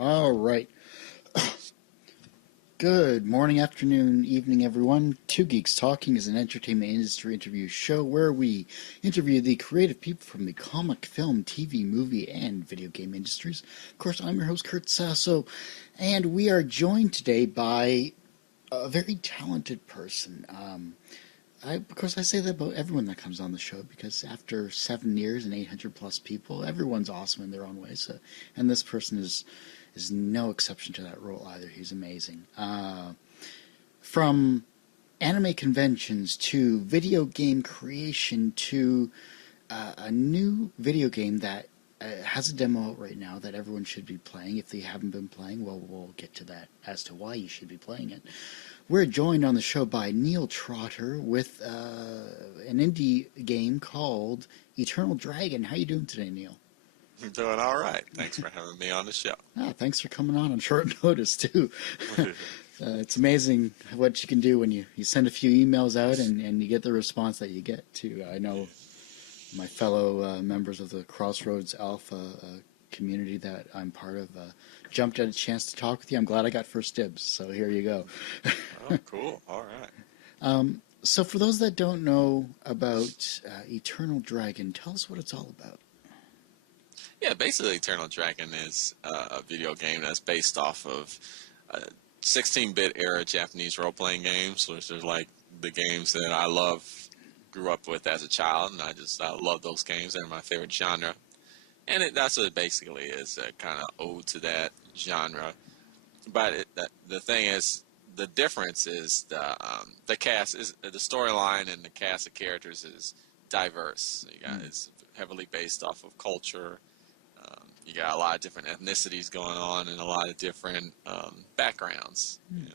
All right. Good morning, afternoon, evening, everyone. Two Geeks Talking is an entertainment industry interview show where we interview the creative people from the comic, film, TV, movie, and video game industries. Of course, I'm your host, Kurt Sasso, and we are joined today by a very talented person. Of course, I say that about everyone that comes on the show because after 7 years and 800 plus people, everyone's awesome in their own way. So, and this person is no exception to that role either. He's amazing. From anime conventions to video game creation to a new video game that has a demo out right now that everyone should be playing. If they haven't been playing, well, we'll get to that as to why you should be playing it. We're joined on the show by Neal Trotter with an indie game called Eternal Dragon. How you doing today, Neal? I'm doing all right. Thanks for having me on the show. Thanks for coming on short notice, too. It's amazing what you can do when you send a few emails out and you get the response that you get, too. I know my fellow members of the Crossroads Alpha community that I'm part of jumped at a chance to talk with you. I'm glad I got first dibs, so here you go. Oh, cool. All right. So for those that don't know about Eternal Dragon, tell us what it's all about. Yeah, basically Eternal Dragon is a video game that's based off of 16-bit era Japanese role-playing games, which are like the games that I grew up with as a child, and I love those games. They're my favorite genre. And that's what it basically is, a kind of ode to that genre. But the thing is, the difference is the cast is the storyline and the cast of characters is diverse. It's heavily based off of culture. You got a lot of different ethnicities going on and a lot of different backgrounds. You know,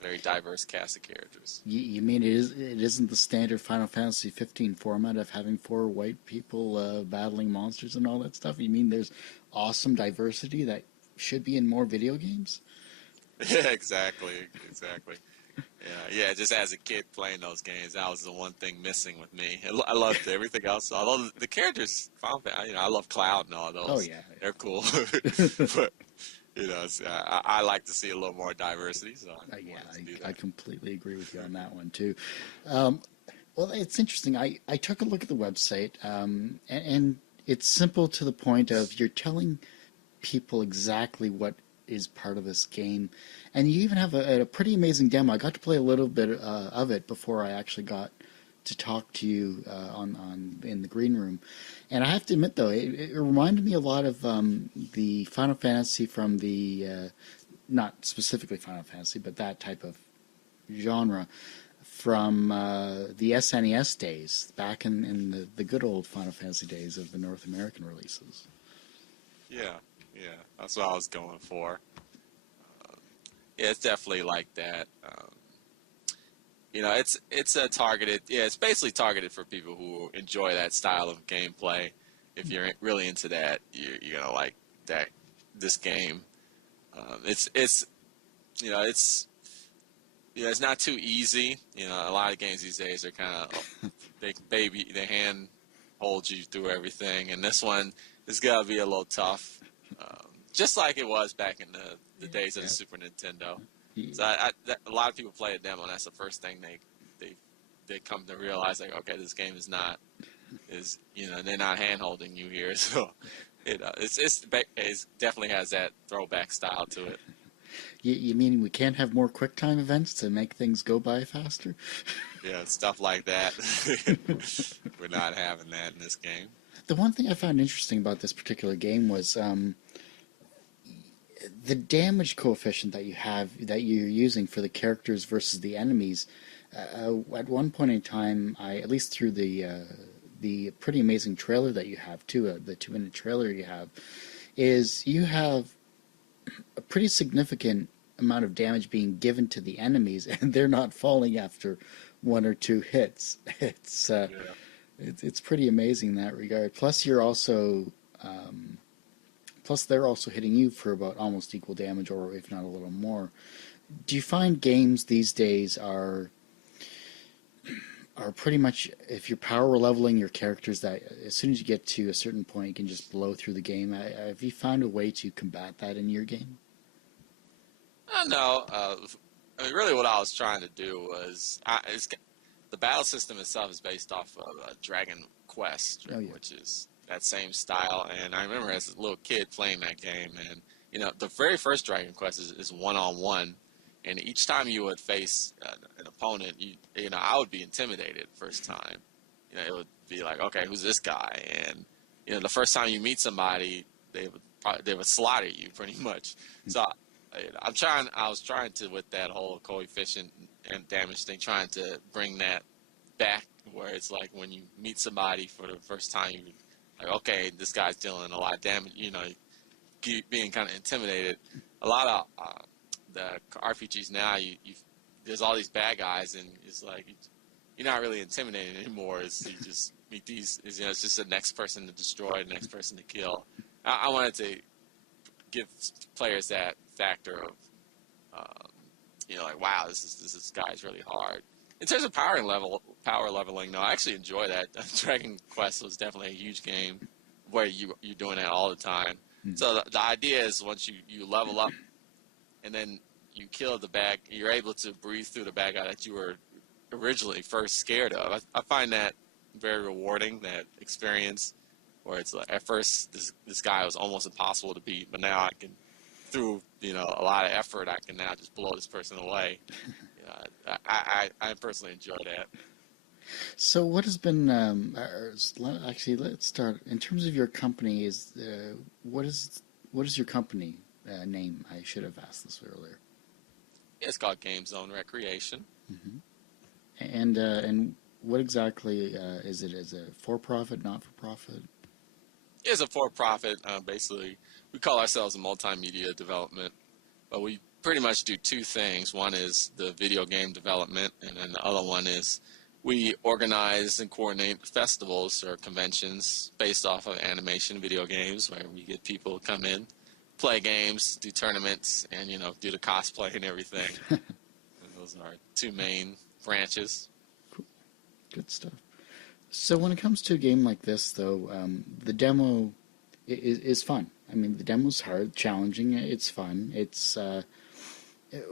very diverse cast of characters. You mean it isn't the standard Final Fantasy 15 format of having 4 white people battling monsters and all that stuff? You mean there's awesome diversity that should be in more video games? Yeah, exactly. Yeah. Just as a kid playing those games, that was the one thing missing with me. I loved everything else. Although the characters, I love Cloud and all those. Oh yeah, they're cool. But I like to see a little more diversity. So I completely agree with you on that one too. Well, it's interesting. I took a look at the website, and it's simple to the point of you're telling people exactly what is part of this game, and you even have a pretty amazing demo. I got to play a little bit of it before I actually got to talk to you in the green room, and I have to admit though, it reminded me a lot of the Final Fantasy from the not specifically Final Fantasy, but that type of genre from the SNES days, back in the good old Final Fantasy days of the North American releases. Yeah, that's what I was going for. Yeah, it's definitely like that. It's a targeted. Yeah, it's basically targeted for people who enjoy that style of gameplay. If you're really into that, you're gonna like that. This game, it's not too easy. A lot of games these days are kind of they hand hold you through everything, and this one is gonna be a little tough. Just like it was back in the days of the Super Nintendo. So a lot of people play a demo, and that's the first thing they come to realize, like, okay, this game they're not hand holding you here. So it definitely has that throwback style to it. You mean we can't have more QuickTime events to make things go by faster? Yeah, stuff like that. We're not having that in this game. The one thing I found interesting about this particular game was the damage coefficient that you're using for the characters versus the enemies. At one point in time, at least through the pretty amazing trailer that you have too, the 2-minute trailer you have a pretty significant amount of damage being given to the enemies, and they're not falling after 1 or 2 hits. It's pretty amazing in that regard. Plus, you're also they're also hitting you for about almost equal damage, or if not a little more. Do you find games these days are are pretty much, if you're power leveling your characters, that as soon as you get to a certain point, you can just blow through the game. Have you found a way to combat that in your game? No, I mean, really, what I was trying to do was, the battle system itself is based off of Dragon Quest, Oh yeah. which is that same style. And I remember as a little kid playing that game, and the very first Dragon Quest is one on one, and each time you would face an opponent, I would be intimidated first time. It would be like, okay, who's this guy? And the first time you meet somebody, they would slaughter you pretty much. So I was trying to, with that whole coefficient and damage thing, trying to bring that back where it's like when you meet somebody for the first time, you like, okay, this guy's dealing a lot of damage. Being kind of intimidated. A lot of the RPGs now, there's all these bad guys, and it's like you're not really intimidated anymore. You just meet these. It's just the next person to destroy, the next person to kill. I wanted to give players that factor of, like, wow, this guy's really hard. In terms of power leveling, no, I actually enjoy that. Dragon Quest was definitely a huge game where you're doing that all the time. Mm. So the idea is once you level up and then you kill you're able to breathe through the bad guy that you were originally first scared of. I find that very rewarding, that experience where it's like, at first this guy was almost impossible to beat, but now I can, through a lot of effort, I can now just blow this person away. I personally enjoy that. So what has been actually, let's start in terms of your company. What is your company name? I should have asked this earlier. It's called Game Zone Recreation. Mm-hmm. And what exactly is it? Is it for-profit, not-for-profit? It's a for-profit. Basically, we call ourselves a multimedia development, but we pretty much do two things. One is the video game development, and then the other one is we organize and coordinate festivals or conventions based off of animation video games, where we get people to come in, play games, do tournaments, and do the cosplay and everything. And those are our two main branches. Cool. Good stuff. So when it comes to a game like this, though, the demo is fun. I mean, the demo's hard, challenging. It's fun. It's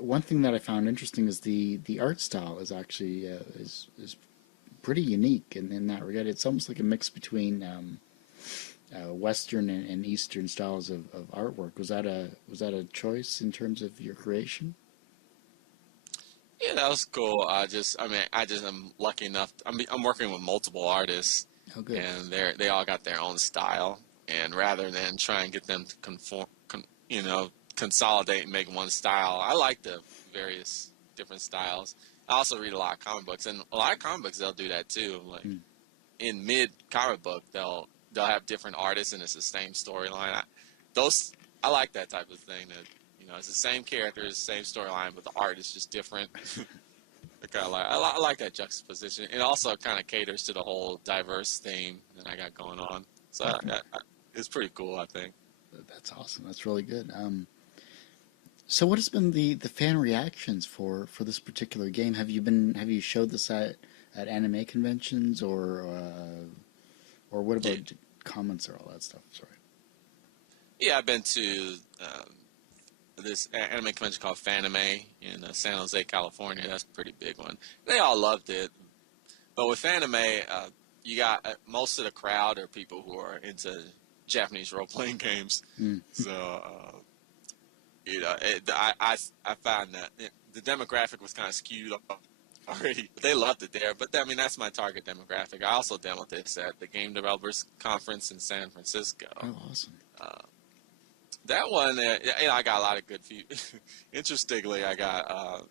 one thing that I found interesting is the art style is actually is pretty unique in that regard. It's almost like a mix between Western and Eastern styles of artwork. Was that a choice in terms of your creation? Yeah, that was cool. I just am lucky enough. I'm working with multiple artists, Oh, good. and they all got their own style. And rather than try and get them to consolidate and make one style, I like the various different styles. I also read a lot of comic books, and a lot of comic books they'll do that too. Like in mid comic book, they'll have different artists, and it's the same storyline. I like that type of thing. That it's the same characters, same storyline, but the art is just different. I like that juxtaposition. It also kind of caters to the whole diverse theme that I got going on. So it's pretty cool, I think. That's awesome. That's really good. So what has been the fan reactions for this particular game? Have you showed this at anime conventions or what about comments or all that stuff? Sorry. Yeah, I've been to this anime convention called Fanime in San Jose, California. That's a pretty big one. They all loved it. But with Fanime, you got most of the crowd are people who are into Japanese role-playing games. So, I found that the demographic was kind of skewed up already. But they loved it there. But, that's my target demographic. I also demoed this at the Game Developers Conference in San Francisco. Oh, awesome. That one, I got a lot of good feedback. Interestingly,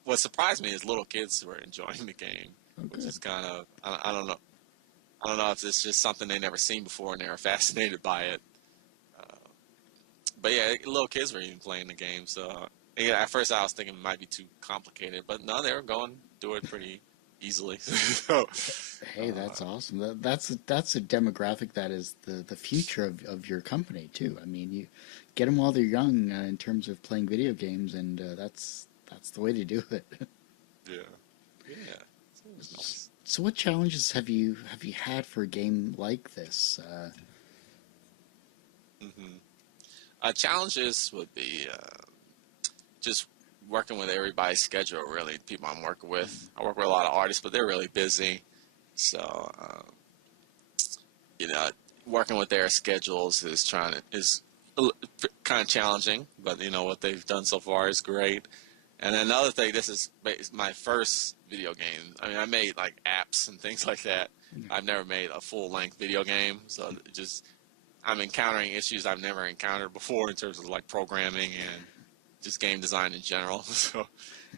what surprised me is little kids were enjoying the game, which is kind of, I don't know. I don't know if it's just something they never seen before and they were fascinated by it. But yeah, little kids were even playing the game. So at first I was thinking it might be too complicated, but no, they were do it pretty easily. So, hey, that's awesome. That's a demographic that is the future of your company too. I mean, you get them while they're young in terms of playing video games, and that's the way to do it. Yeah. It was nice. So what challenges have you had for a game like this? Hmm Challenges would be just working with everybody's schedule. Really, people I'm working with. I work with a lot of artists, but they're really busy. So you know, working with their schedules is kind of challenging. But what they've done so far is great. And another thing, this is my first video game. I mean, I made like apps and things like that. I've never made a full length video game, so just I'm encountering issues I've never encountered before in terms of like programming and just game design in general. So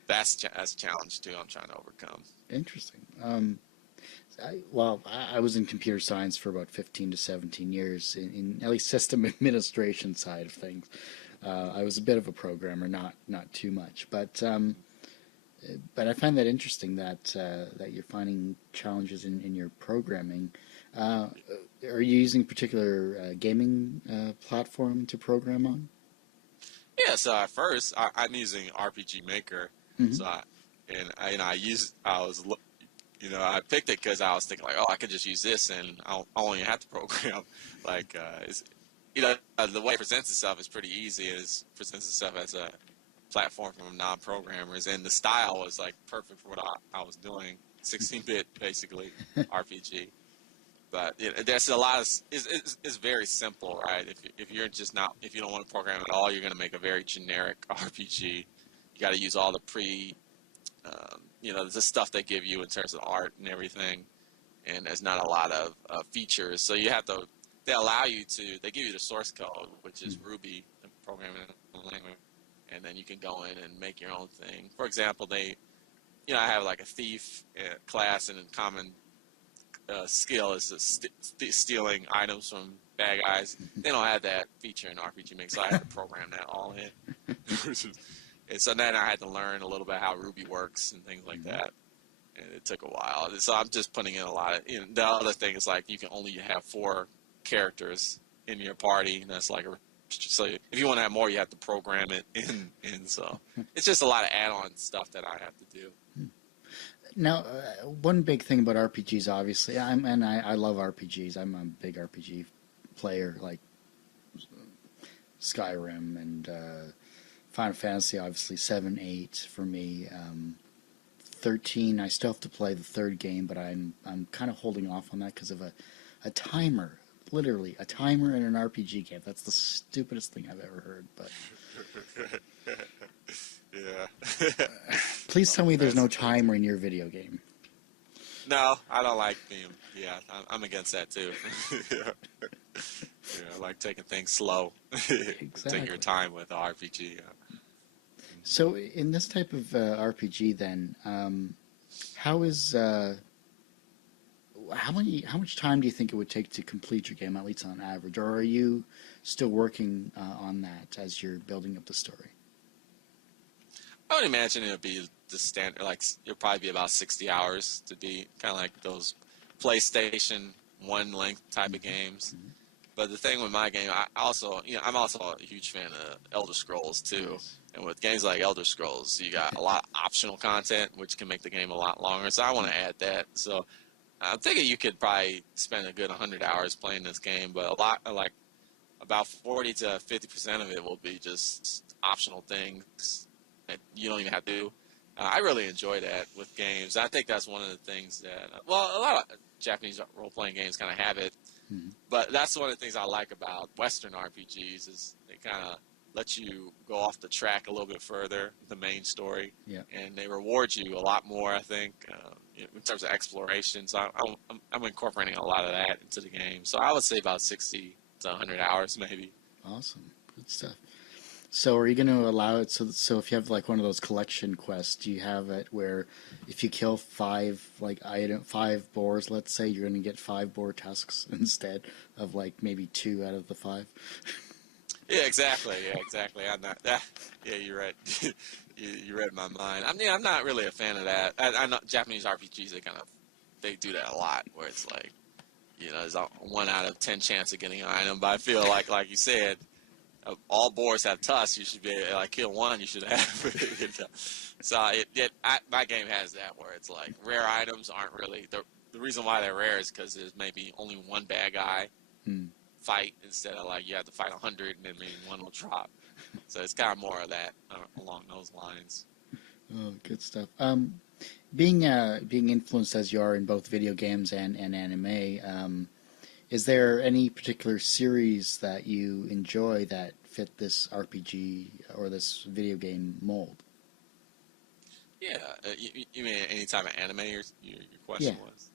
that's a challenge too. I'm trying to overcome. Interesting. I was in computer science for about 15 to 17 years in at least system administration side of things. I was a bit of a programmer, not too much, but I find that interesting that you're finding challenges in your programming. Are you using a particular gaming platform to program on? Yeah. So at first, I'm using RPG Maker. Hmm. So I picked it because I was thinking like, oh, I could just use this and I only have to program. Like, the way it presents itself is pretty easy. It presents itself as a platform for non-programmers, and the style was like perfect for what I was doing. 16-bit basically RPG. But there's a lot of it's very simple, right? If you're just not if you don't want to program at all, you're going to make a very generic RPG. You got to use all the the stuff they give you in terms of art and everything, and there's not a lot of features. So you have to. They give you the source code, which is Ruby, the programming language, and then you can go in and make your own thing. For example, I have like a thief class, and a common skill is stealing items from bad guys. They don't have that feature in RPG Maker, so I had to program that all in. And so then I had to learn a little bit how Ruby works and things like that. And it took a while. So I'm just putting in a lot of. The other thing is like you can only have 4 characters in your party, and that's like so if you want to have more, you have to program it in. So it's just a lot of add-on stuff that I have to do. Now, one big thing about RPGs, obviously, I love RPGs. I'm a big RPG player, like Skyrim and Final Fantasy, obviously 7, 8 for me. 13, I still have to play the third game, but I'm kind of holding off on that because of a timer. Literally, a timer in an RPG game. That's the stupidest thing I've ever heard. But yeah. please tell me there's no timer in your video game. No, I don't like being. Yeah, I'm against that too. Yeah, I like taking things slow. Exactly. Take your time with the RPG. Yeah. So, in this type of RPG, then, how much time do you think it would take to complete your game, at least on average, or are you still working on that as you're building up the story? I would imagine it would be the standard, like it'll probably be about 60 hours to be kind of like those PlayStation 1 length type of games. Mm-hmm. But the thing with my game, I'm also a huge fan of Elder Scrolls too. Yes. And with games like Elder Scrolls, you got a lot of optional content, which can make the game a lot longer. So I want to add that. So I'm thinking you could probably spend a good 100 hours playing this game, but a lot, like about 40 to 50% of it will be just optional things that you don't even have to do. I really enjoy that with games. I think that's one of the things that, a lot of Japanese role-playing games kind of have it. Mm-hmm. But that's one of the things I like about Western RPGs is they kind of let you go off the track a little bit further, the main story, Yeah. and they reward you a lot more, I think, in terms of exploration. So I'm incorporating a lot of that into the game. So I would say about 60 to 100 hours maybe. Awesome. Good stuff. So are you going to allow it so if you have like one of those collection quests, do you have it where if you kill 5 boars, let's say, you're going to get 5 boar tusks instead of like maybe 2 out of the 5? Yeah, exactly. I'm not. Yeah, you're right. you read my mind. I mean, I'm not really a fan of that. I know Japanese RPGs. They do that a lot, where it's like, there's a 1 out of 10 chance of getting an item. But I feel like you said, all boars have tusks. You should be like kill one. You should have. So my game has that where it's like rare items aren't really the reason why they're rare is because there's maybe only one bad guy fight instead of like you have to fight 100 and then maybe one will drop. So it's kind of more of that along those lines. Oh, good stuff. Being influenced as you are in both video games and anime, is there any particular series that you enjoy that fit this RPG or this video game mold? Yeah, you mean any type of anime? Your question was.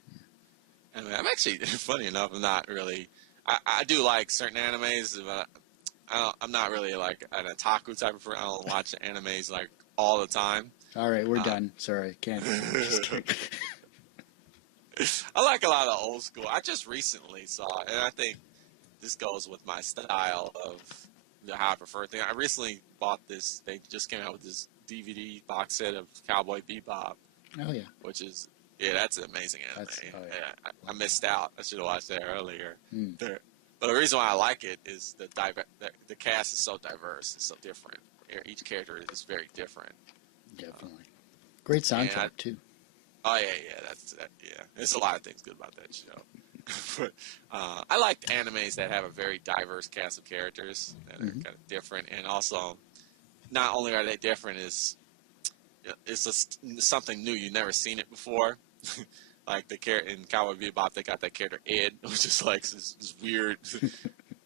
I mean, I'm actually funny enough. I'm not really. I do like certain animes, but I'm not really like an otaku type of person. I don't watch animes like all the time. All right, we're done. Sorry, can't. Just kidding. I like a lot of old school. I just recently saw it, and I think this goes with my style of how I prefer things. I recently bought this. They just came out with this DVD box set of Cowboy Bebop. Oh yeah, which is that's an amazing anime. Yeah, I missed out. I should have watched that earlier. But the reason why I like it is the cast is so diverse. It's so different. Each character is very different. Definitely, great soundtrack too. Oh yeah. Yeah. There's a lot of things good about that show. But I like animes that have a very diverse cast of characters that are kind of different, and also not only are they different, it's just something new. You've never seen it before. Like the character in Cowboy Bebop, they got that character Ed, which is like this weird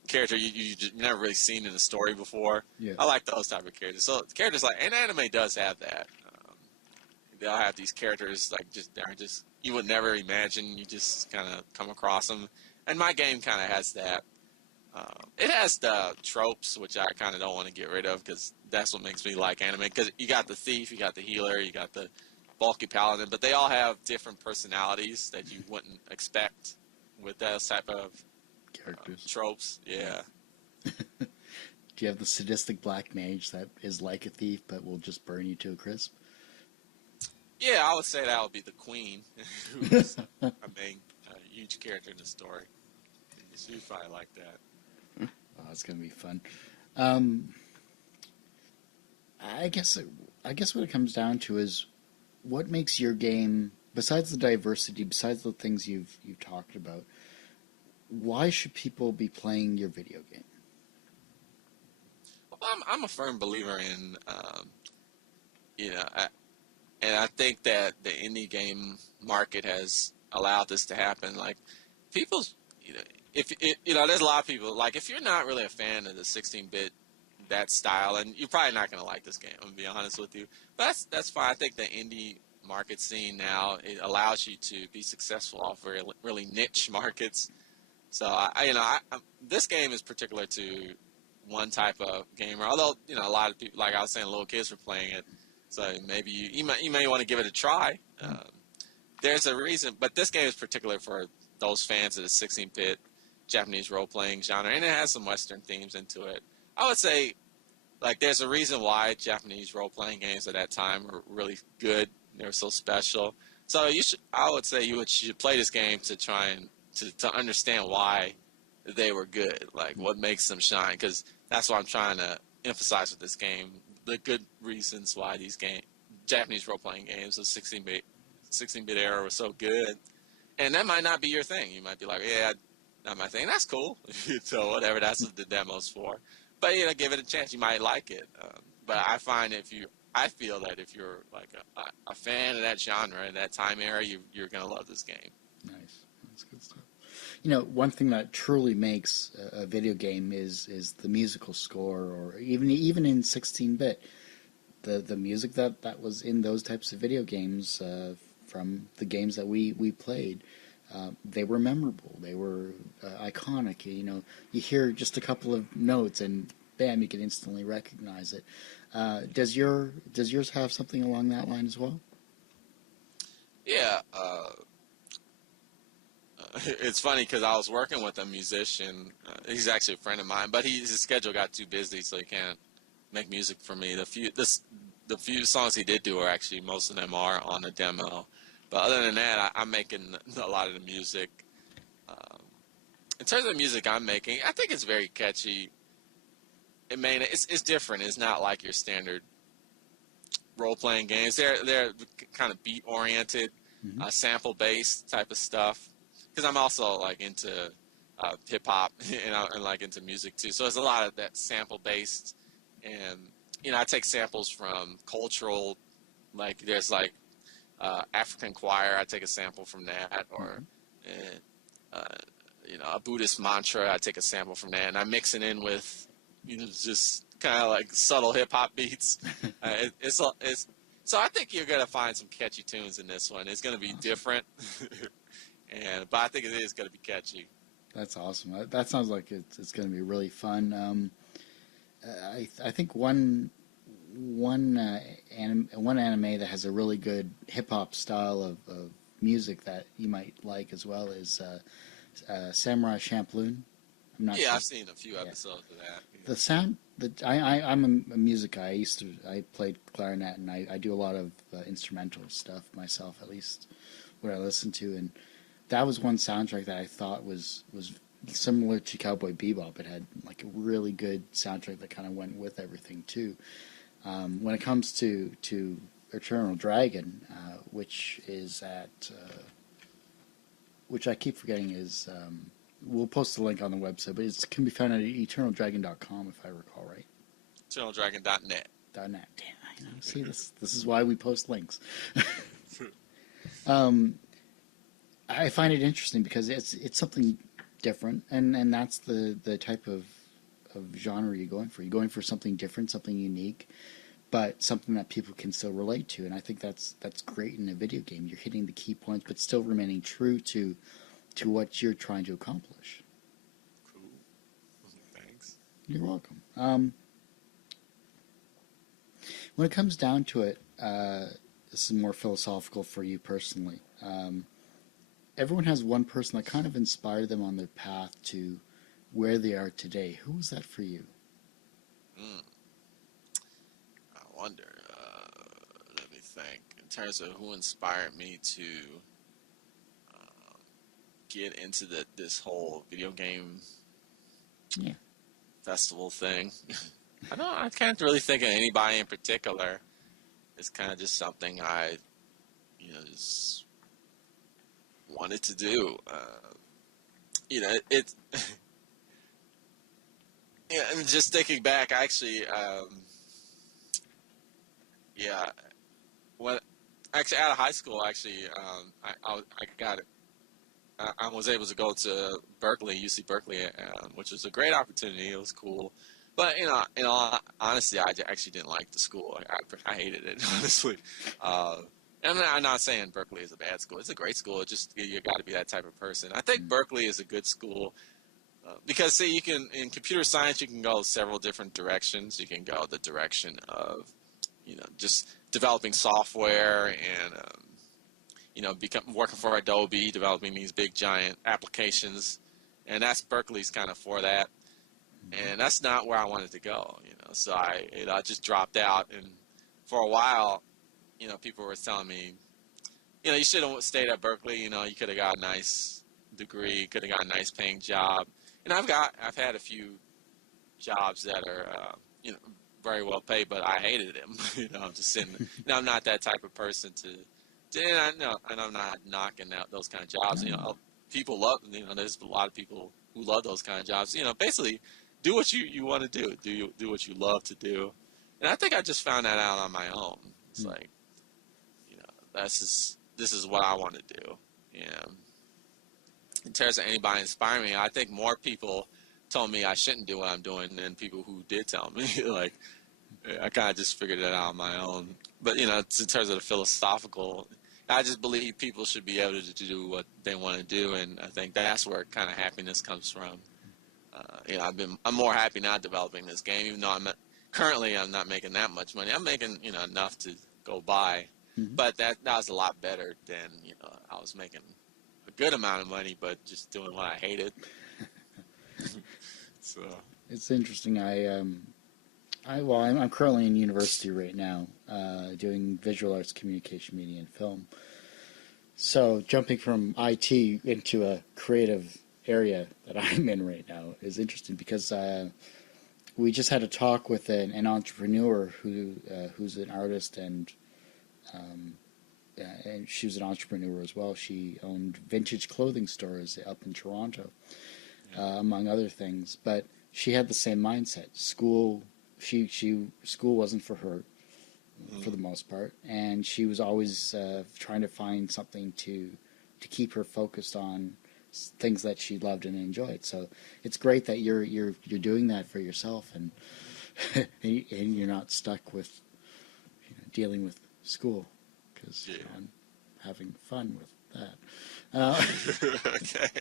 character you've never really seen in a story before. Yeah. I like those type of characters. So characters like, and anime does have that. They'll have these characters like they're just you would never imagine. You just kind of come across them, and my game kind of has that. It has the tropes, which I kind of don't want to get rid of because that's what makes me like anime. Because you got the thief, you got the healer, you got the bulky paladin, but they all have different personalities that you wouldn't expect with those type of characters tropes. Yeah. Do you have the sadistic black mage that is like a thief but will just burn you to a crisp? Yeah, I would say that would be the queen, who's a main huge character in the story. She'd probably like that. Oh, it's gonna be fun. I guess what it comes down to is what makes your game, besides the diversity, besides the things you've talked about. Why should people be playing your video game? Well, I'm a firm believer in, and I think that the indie game market has allowed this to happen. Like, people's, if there's a lot of people, like, if you're not really a fan of the 16-bit, that style, and you're probably not going to like this game, I'm going to be honest with you. But that's fine. I think the indie market scene now, it allows you to be successful off really niche markets. So, this game is particular to one type of gamer, although, a lot of people, like I was saying, little kids were playing it. So maybe you may want to give it a try. There's a reason, but this game is particular for those fans of the 16-bit Japanese role-playing genre, and it has some Western themes into it. I would say, like, there's a reason why Japanese role-playing games at that time were really good. They were so special. So I would say you should play this game to try and to understand why they were good, like what makes them shine, because that's what I'm trying to emphasize with this game. The good reasons why these Japanese role-playing games of 16-bit era were so good. And that might not be your thing. You might be like, yeah, not my thing. That's cool. So whatever, that's what the demo's for. But, give it a chance. You might like it. But I feel that if you're like a fan of that genre, that time era, you're going to love this game. Nice. That's good stuff. One thing that truly makes a video game is the musical score, or even in 16-bit, the music that was in those types of video games from the games that we played, they were memorable. They were iconic. You hear just a couple of notes and bam, you can instantly recognize it. Does yours have something along that line as well? Yeah. It's funny because I was working with a musician. He's actually a friend of mine, but his schedule got too busy, so he can't make music for me. The few songs he did do are actually, most of them are on the demo. But other than that, I'm making a lot of the music. In terms of the music I'm making, I think it's very catchy. it's different. It's not like your standard role playing games. They're kind of beat oriented, Hmm. sample based type of stuff. Because I'm also like into hip hop and like into music too. So there's a lot of that sample based, and I take samples from cultural. Like there's like African choir. I take a sample from that, or uh, a Buddhist mantra. I take a sample from that, and I mix it in with just kind of like subtle hip hop beats. It's so I think you're gonna find some catchy tunes in this one. It's gonna be Awesome. different, but I think it is gonna be catchy. That's awesome. That sounds like it's going to be really fun. I think one anime that has a really good hip hop style of music that you might like as well is Samurai Champloo. I'm not Yeah, sure. I've seen a few Yeah. episodes of that. The sound that I'm a music guy. I played clarinet and I do a lot of instrumental stuff myself, at least what I listen to, and that was one soundtrack that I thought was similar to Cowboy Bebop. It had like a really good soundtrack that kind of went with everything too. When it comes to Eternal Dragon, which is at which I keep forgetting is we'll post the link on the website, but it can be found at eternaldragon.com if I recall right. EternalDragon.net. .net. Damn, I know. See, this is why we post links. um, I find it interesting because it's something different, and that's the type of genre you're going for. You're going for something different, something unique, but something that people can still relate to. And I think that's great in a video game. You're hitting the key points, but still remaining true to what you're trying to accomplish. Cool. Thanks. You're welcome. When it comes down to it, this is more philosophical for you personally. Everyone has one person that kind of inspired them on their path to where they are today. Who was that for you? Mm, I wonder. Let me think. In terms of who inspired me to get into this whole video game Yeah. festival thing, I can't really think of anybody in particular. It's kind of just something I, just wanted to do. It yeah, and just thinking back, actually, yeah, when actually out of high school, actually, I got it. I was able to go to Berkeley, UC Berkeley, which was a great opportunity. It was cool, but in all honesty, actually didn't like the school. I hated it honestly. And I'm not saying Berkeley is a bad school. It's a great school. It just you got to be that type of person. I think Berkeley is a good school. Because see, you can in computer science you can go several different directions. You can go the direction of just developing software and become working for Adobe, developing these big giant applications, and that's Berkeley's kind of for that. And that's not where I wanted to go. So I just dropped out, and for a while, people were telling me, you should have stayed at Berkeley. You could have got a nice degree, could have got a nice paying job. And I've had a few jobs that are very well paid, but I hated them. I'm just sitting. I'm not that type of person to. And I know, and I'm not knocking out those kind of jobs. People love. There's a lot of people who love those kind of jobs. Basically, do what you want to do. Do what you love to do. And I think I just found that out on my own. It's like, this is what I want to do. Yeah. In terms of anybody inspiring me, I think more people told me I shouldn't do what I'm doing than people who did tell me. Like, I kind of just figured it out on my own. But, in terms of the philosophical, I just believe people should be able to do what they want to do. And I think that's where kind of happiness comes from. I'm more happy now developing this game, even though currently I'm not making that much money. I'm making, enough to go by. Mm-hmm. But that was a lot better than, I was making a good amount of money, but just doing what I hated. So It's interesting. I'm currently in university right now, doing visual arts, communication, media, and film. So jumping from IT into a creative area that I'm in right now is interesting because we just had a talk with an entrepreneur who's an artist, and she was an entrepreneur as well. She owned vintage clothing stores up in Toronto, among other things. But she had the same mindset. School wasn't for her, for the most part, and she was always trying to find something to keep her focused on things that she loved and enjoyed. So it's great that you're doing that for yourself, and and you're not stuck with dealing with school, because I'm having fun with that. Okay.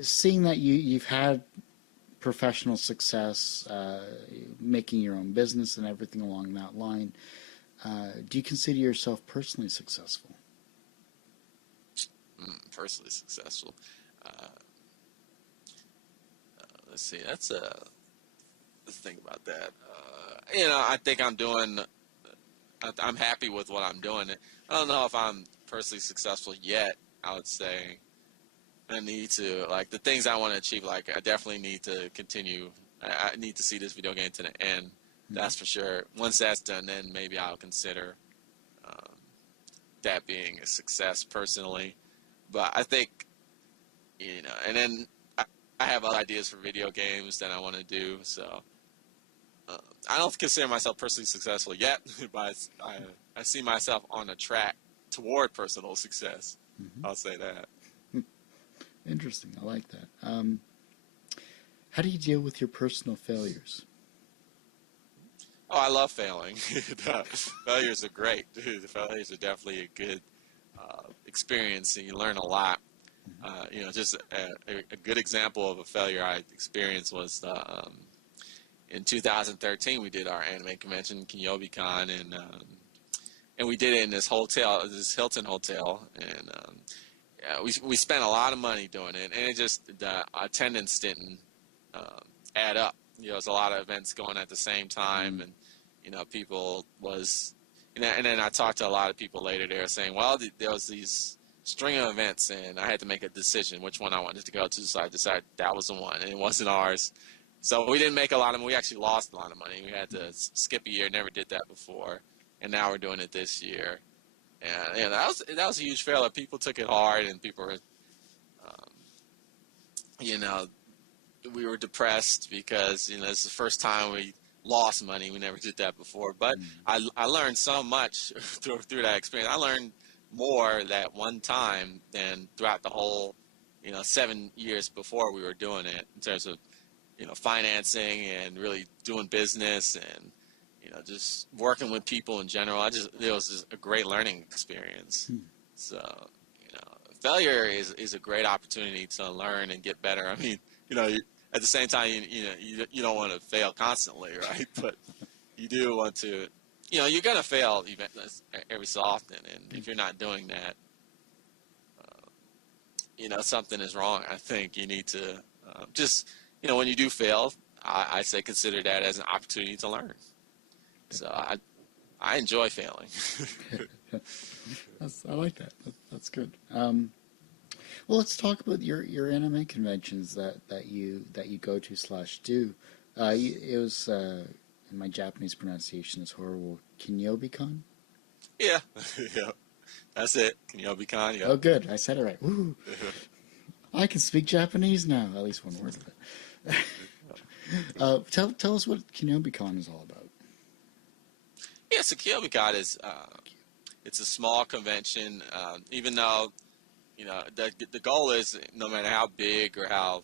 Seeing that you've had professional success, making your own business and everything along that line, do you consider yourself personally successful? Personally successful. Let's see. Let's think about that. I think I'm happy with what I'm doing. I don't know if I'm personally successful yet. I would say I need to, like, the things I want to achieve. Like, I definitely need to continue. I need to see this video game to the end. That's for sure. Once that's done, then maybe I'll consider that being a success personally. But I think, and then I have other ideas for video games that I want to do. So I don't consider myself personally successful yet, but I see myself on a track toward personal success. Mm-hmm. I'll say that. Interesting. I like that. How do you deal with your personal failures? Oh, I love failing. Failures are great. The failures are definitely a good experience, and you learn a lot. Just a good example of a failure I experienced was in 2013. We did our anime convention, KyobiCon, and we did it in this hotel, this Hilton hotel, and we spent a lot of money doing it, and the attendance didn't add up. There's a lot of events going at the same time, and people was, and then I talked to a lot of people later there saying, well, there was these string of events, and I had to make a decision which one I wanted to go to, so I decided that was the one, and it wasn't ours. So we didn't make a lot of money. We actually lost a lot of money. We had to skip a year, never did that before, and now we're doing it this year. And that was a huge failure. People took it hard, and people were, we were depressed because it's the first time we lost money. We never did that before. But I learned so much through that experience. I learned more that one time than throughout the whole 7 years before we were doing it, in terms of financing and really doing business and just working with people in general. It was just a great learning experience. So failure is a great opportunity to learn and get better. I mean, at the same time, you don't want to fail constantly, right? But you do want to, you're gonna fail every so often, and if you're not doing that, something is wrong. I think you need to just, when you do fail, I say consider that as an opportunity to learn. So I enjoy failing. I like that. That's good. Well, let's talk about your anime conventions that you go to / do. It was my Japanese pronunciation is horrible. KyobiCon? Yeah, yeah, that's it. KyobiCon. Yeah. Oh, good. I said it right. Woo. I can speak Japanese now. At least one word of it. Tell us what KyobiCon is all about. Yeah, so KyobiCon is it's a small convention. Even though the goal is, no matter how big or how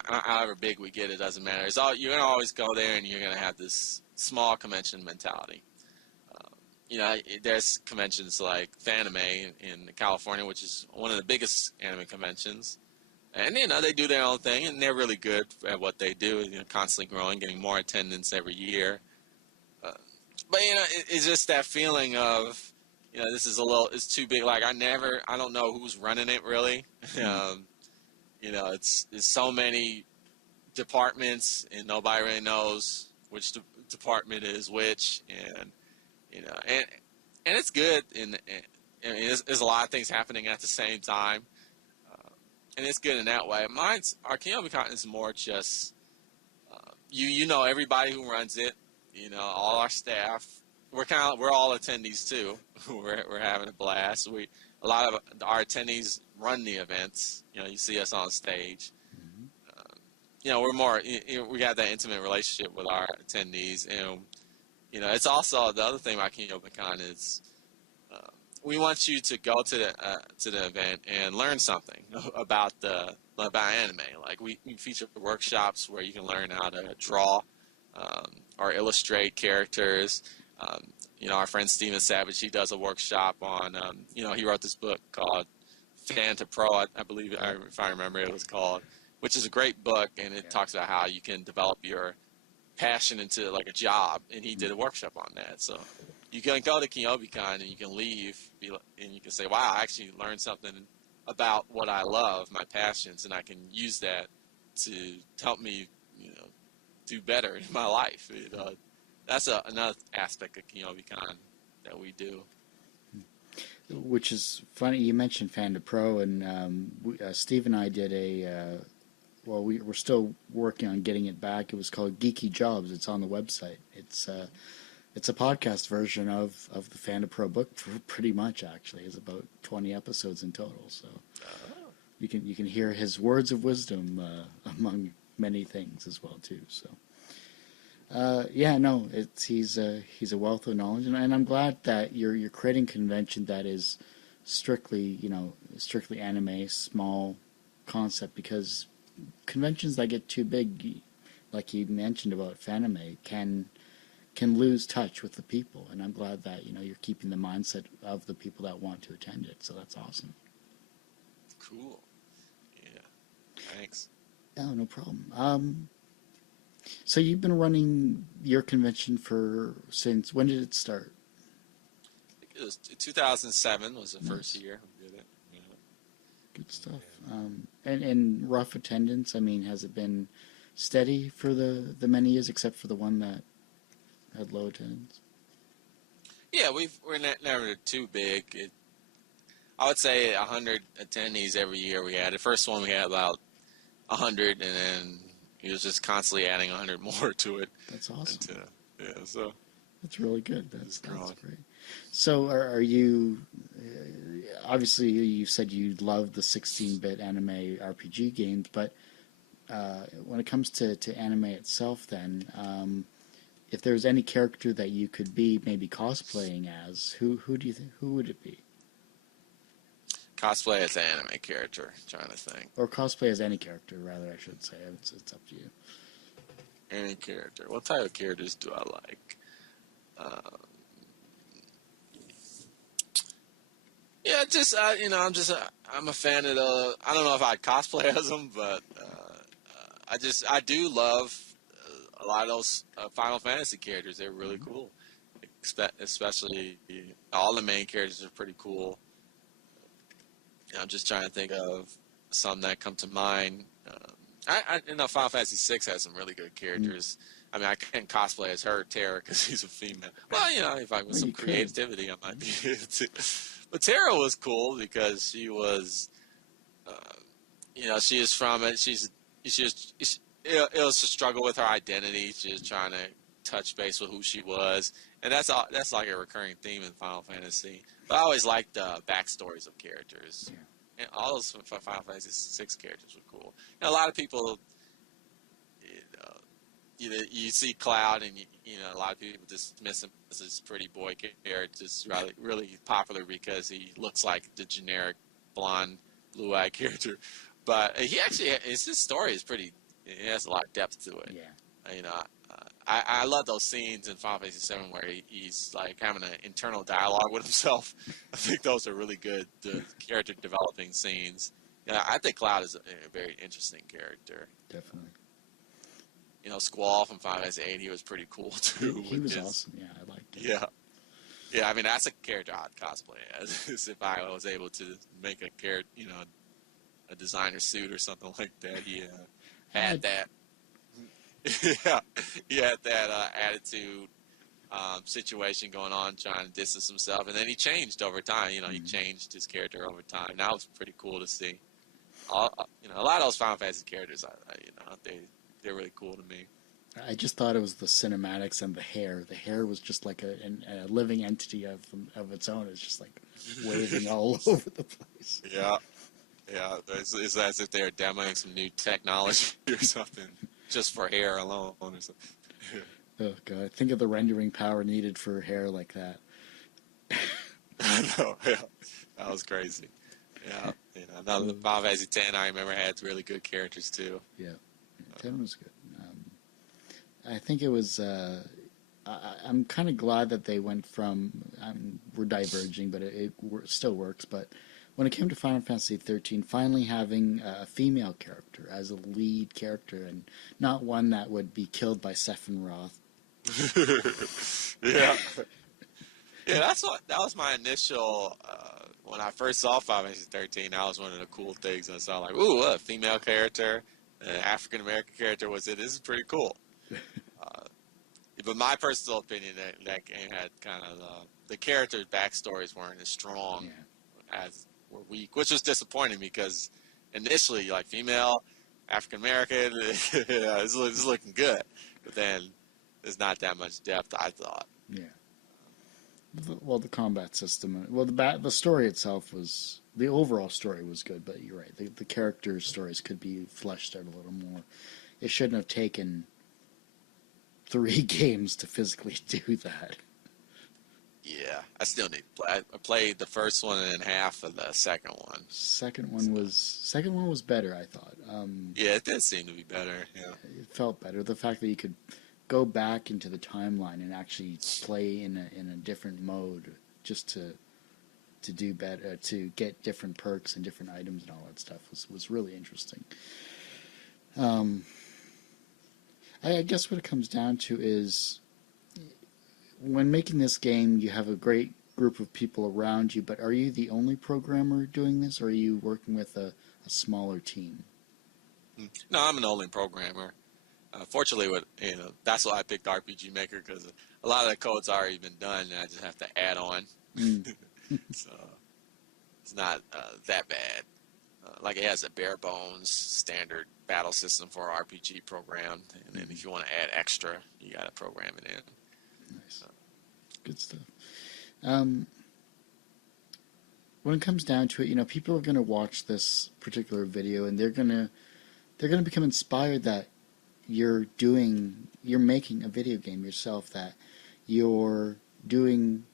however big we get, it doesn't matter. You're gonna always go there, and you're gonna have this small convention mentality. There's conventions like Fanime in California, which is one of the biggest anime conventions. And, they do their own thing, and they're really good at what they do, constantly growing, getting more attendance every year. But, it's just that feeling of, it's too big. Like, I don't know who's running it, really. It's so many departments, and nobody really knows which department is which. And, and it's good I mean, there's a lot of things happening at the same time, and it's good in that way. Our KinobiCon is more just you know everybody who runs it, you know all our staff. We're all attendees too. we're having a blast. A lot of our attendees run the events. You know, you see us on stage. Mm-hmm. You know, we have that intimate relationship with our attendees, and you know, it's also the other thing about KinobiCon is we want you to go to the event and learn something about anime. Like we feature workshops where you can learn how to draw or illustrate characters. You know, our friend Steven Savage, he does a workshop on. You know, he wrote this book called Fan to Pro, I believe, if I remember, it was called, which is a great book, and it talks about how you can develop your passion into like a job, and he did a workshop on that. So you can go to KinobiCon and you can leave and you can say, wow, I actually learned something about what I love, my passions, and I can use that to help me, you know, do better in my life. You know, that's another aspect of KinobiCon that we do. Which is funny. You mentioned Fan to Pro, and Steve and I did we're still working on getting it back. It was called Geeky Jobs. It's on the website. It's a podcast version of the Fan to Pro book, pretty much. Actually, it's about 20 episodes in total. So you can hear his words of wisdom among many things as well too. So. He's a wealth of knowledge, and I'm glad that you're creating a convention that is strictly anime, small concept, because conventions that get too big, like you mentioned about Fanime, can lose touch with the people, and I'm glad that you're keeping the mindset of the people that want to attend it. So that's awesome. Cool. Yeah. Thanks. Oh, no problem. So you've been running your convention since when did it start? It was 2007 was the first year we did it. Yeah. Good stuff. And rough attendance. I mean, has it been steady for the many years, except for the one that had low attendance? Yeah, we're never too big. I would say 100 attendees every year we had. The first one we had about 100, and then he was just constantly adding 100 more to it. That's awesome. So that's really good. That's great. So are you? Obviously, you said you love the 16-bit anime RPG games, but when it comes to anime itself, then if there's any character that you could be maybe cosplaying as, who do you think? Who would it be? Cosplay as an anime character, trying to think. Or cosplay as any character, rather, I should say. It's up to you. Any character. What type of characters do I like? Yeah, just I'm a fan of the. I don't know if I'd cosplay as them, but I do love a lot of those Final Fantasy characters. They're really cool, especially all the main characters are pretty cool. I'm just trying to think of some that come to mind. I Final Fantasy VI has some really good characters. I mean, I can't cosplay as her, Terra, because she's a female. Well, if I with some creativity, I might be able to. But Terra was cool because she was, she is from it. It was a struggle with her identity. She was trying to touch base with who she was, and that's like a recurring theme in Final Fantasy. But I always liked the backstories of characters. Yeah. And all those Final Fantasy VI characters were cool. And a lot of people, you see Cloud, and a lot of people dismiss him as this pretty boy character, just really popular because he looks like the generic blonde, blue-eyed character. But his story is pretty. It has a lot of depth to it. Yeah. I love those scenes in Final Fantasy VII where he's like having an internal dialogue with himself. I think those are really good, the character developing scenes. Yeah, I think Cloud is a very interesting character. Definitely. Squall from Final Fantasy VIII, he was pretty cool too. He was awesome. Yeah, I liked it. Yeah. Yeah, I mean, that's a character I'd cosplay as if I was able to make a character, a designer suit or something like that. He had that. Yeah, he had that attitude. situation going on, trying to distance himself, and then he changed over time. You know, he Mm-hmm. changed his character over time. That was pretty cool to see. A lot of those Final Fantasy characters, they're really cool to me. I just thought it was the cinematics and the hair. The hair was just like a living entity of its own. It's just like waving all over the place. Yeah, yeah. It's as if they're demoing some new technology or something just for hair alone or something. Oh god, think of the rendering power needed for hair like that. I know. Yeah, that was crazy. Yeah, now the Final Fantasy X, I remember had really good characters too. Yeah, 10 was good. I think it was. I'm kind of glad that they went from. We're diverging, but it still works. But when it came to Final Fantasy 13, finally having a female character as a lead character and not one that would be killed by Sephiroth. Yeah, yeah. That was my initial. When I first saw Final Fantasy 13, that was one of the cool things. I saw like, ooh, a female character, an African American character was it. This is pretty cool. But my personal opinion, that game had kind of the characters' backstories weren't as strong Yeah. as were weak, which was disappointing because initially, like female, African American, it's looking good, but then there's not that much depth. I thought. Yeah. Well, the combat system. Well, the story itself was the overall story was good, but you're right. The character stories could be fleshed out a little more. It shouldn't have taken 3 games to physically do that. Yeah, I still need to play. I played the first one and half of the second one. Second one was better, I thought. Yeah, it did seem to be better. Yeah, it felt better. The fact that you could go back into the timeline and actually play in a different mode just to do better, to get different perks and different items and all that stuff was really interesting. I guess what it comes down to is when making this game, you have a great group of people around you, but are you the only programmer doing this, or are you working with a smaller team? no, I'm an only programmer. Fortunately, that's why I picked RPG Maker because a lot of the code's already been done, and I just have to add on. So it's not that bad. Like it has a bare bones standard battle system for an RPG program, and then if you want to add extra, you got to program it in. Nice, good stuff. When it comes down to it, people are going to watch this particular video, and they're going to become inspired that you're making a video game yourself, that you're doing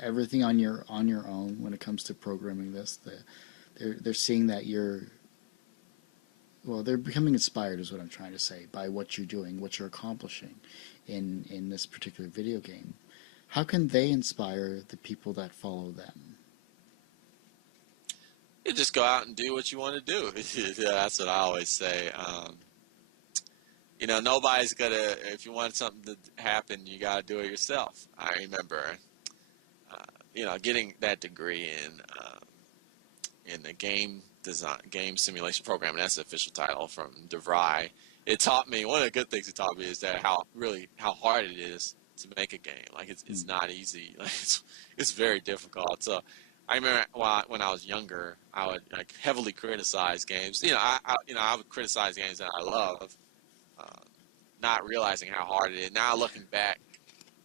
everything on your own when it comes to programming this. They're seeing that they're becoming inspired is what I'm trying to say by what you're doing, what you're accomplishing in this particular video game. How can they inspire the people that follow them? You just go out and do what you want to do. Yeah, that's what I always say. Nobody's gonna. If you want something to happen, you gotta do it yourself. I remember, getting that degree in the game design, game simulation program. And that's the official title from DeVry. It taught me one of the good things it taught me is that how hard it is to make a game. Like it's not easy. Like it's very difficult. So I remember when I was younger, I would heavily criticize games. I would criticize games that I love. Not realizing how hard it is. Now looking back,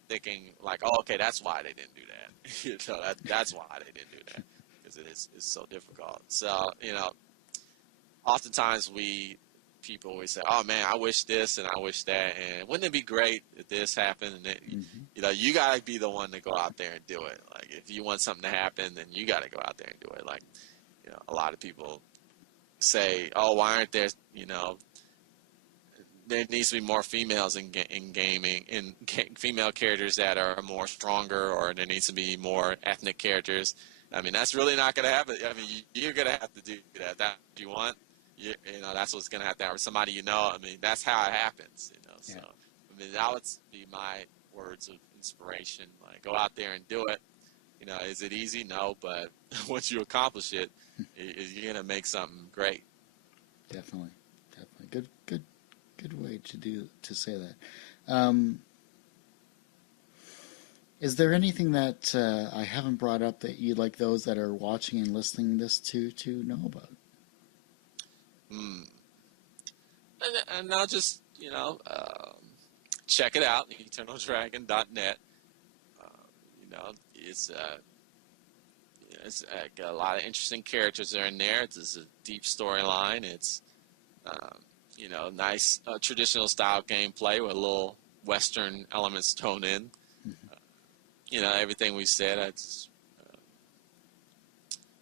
thinking like, oh, okay, that's why they didn't do that. That's why they didn't do that because it's so difficult. So oftentimes people always say, oh man, I wish this and I wish that, and wouldn't it be great if this happened? And you gotta be the one to go out there and do it. Like if you want something to happen, then you gotta go out there and do it. Like a lot of people say, oh, why aren't there there needs to be more females in gaming, female characters that are more stronger, or there needs to be more ethnic characters. I mean, that's really not going to happen. I mean, you're going to have to do that. That you want, that's what's going to have to happen. Somebody I mean, that's how it happens. So I mean, that would be my words of inspiration. Like, go out there and do it. Is it easy? No, but once you accomplish it, you're going to make something great. Definitely. Good way to say that. Is there anything that I haven't brought up that you'd like those that are watching and listening this to know about? Hmm. And I'll just, check it out, eternaldragon.net. It's got a lot of interesting characters that are in there. It's a deep storyline. It's, nice traditional style gameplay with a little Western elements thrown in. Everything we said,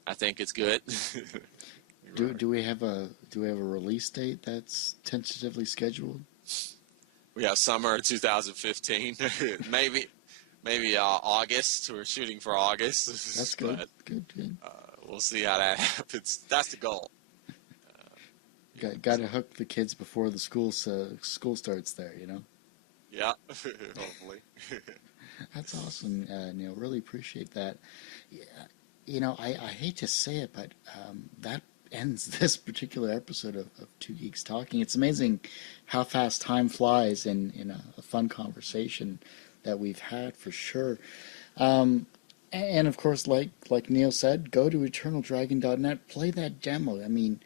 I think it's good. Do we have a release date that's tentatively scheduled? We have summer 2015, maybe August. We're shooting for August. That's good. But, Good. we'll see how that happens. That's the goal. Got to hook the kids before the school starts there, you know? Yeah, hopefully. That's awesome, Neal. Really appreciate that. Yeah, I hate to say it, but that ends this particular episode of Two Geeks Talking. It's amazing how fast time flies in a fun conversation that we've had for sure. And of course, like Neal said, go to eternaldragon.net, play that demo. I mean,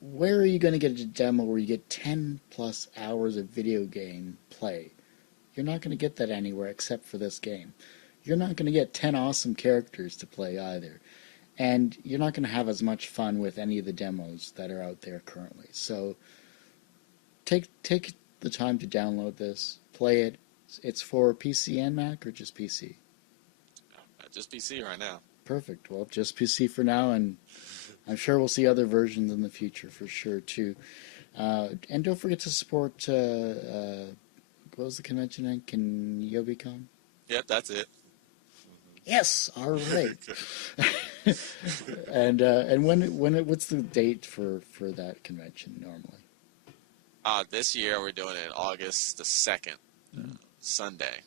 where are you going to get a demo where you get 10 plus hours of video game play? You're not going to get that anywhere except for this game. You're not going to get 10 awesome characters to play either. And you're not going to have as much fun with any of the demos that are out there currently. So take the time to download this, play it. It's for PC and Mac or just PC? Just PC right now. Perfect. Well, just PC for now, and I'm sure we'll see other versions in the future for sure too. And don't forget to support. What was the convention name? KinyobiCon? Yep, that's it. Yes. All right. and what's the date for that convention normally? This year we're doing it August the 2nd, Sunday.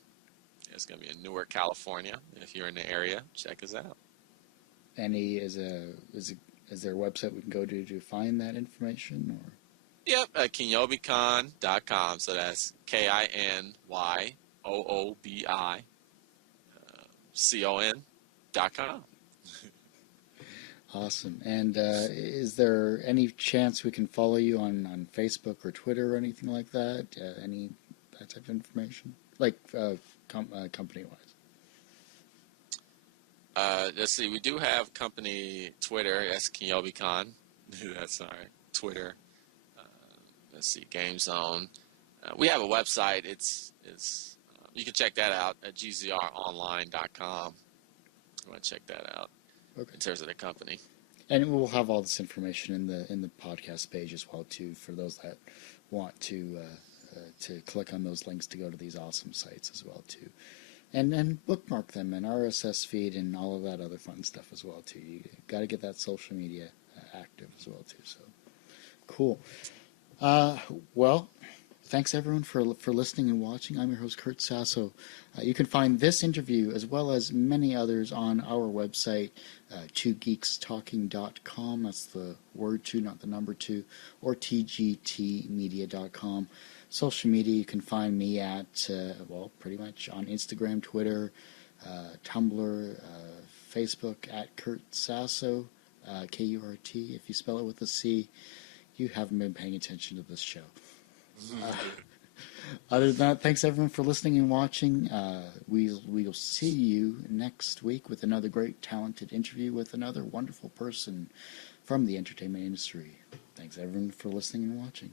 It's going to be in Newark, California. If you're in the area, check us out. Is there a website we can go to find that information? Or? Yep, at kinyobicon.com. So that's KINYOOBICON.com. Awesome. And is there any chance we can follow you on Facebook or Twitter or anything like that? Any that type of information? Like company-wise? Let's see. We do have company Twitter. That's KinyobiCon. That's our Twitter. Let's see. Game Zone. We have a website. It's you can check that out at gzronline.com. You want to check that out. Okay. In terms of the company. And we'll have all this information in the podcast page as well too, for those that want to click on those links to go to these awesome sites as well too, and bookmark them and RSS feed and all of that other fun stuff as well too. You got to get that social media active as well too. So cool. Well, thanks everyone for listening and watching. I'm your host Kurt Sasso. You can find this interview as well as many others on our website, twogeekstalking.com. That's the word two, not the number two, or tgtmedia.com. Social media, you can find me at, pretty much on Instagram, Twitter, Tumblr, Facebook at Kurt Sasso, K-U-R-T. If you spell it with a C, you haven't been paying attention to this show. Other than that, thanks everyone for listening and watching. We'll see you next week with another great, talented interview with another wonderful person from the entertainment industry. Thanks everyone for listening and watching.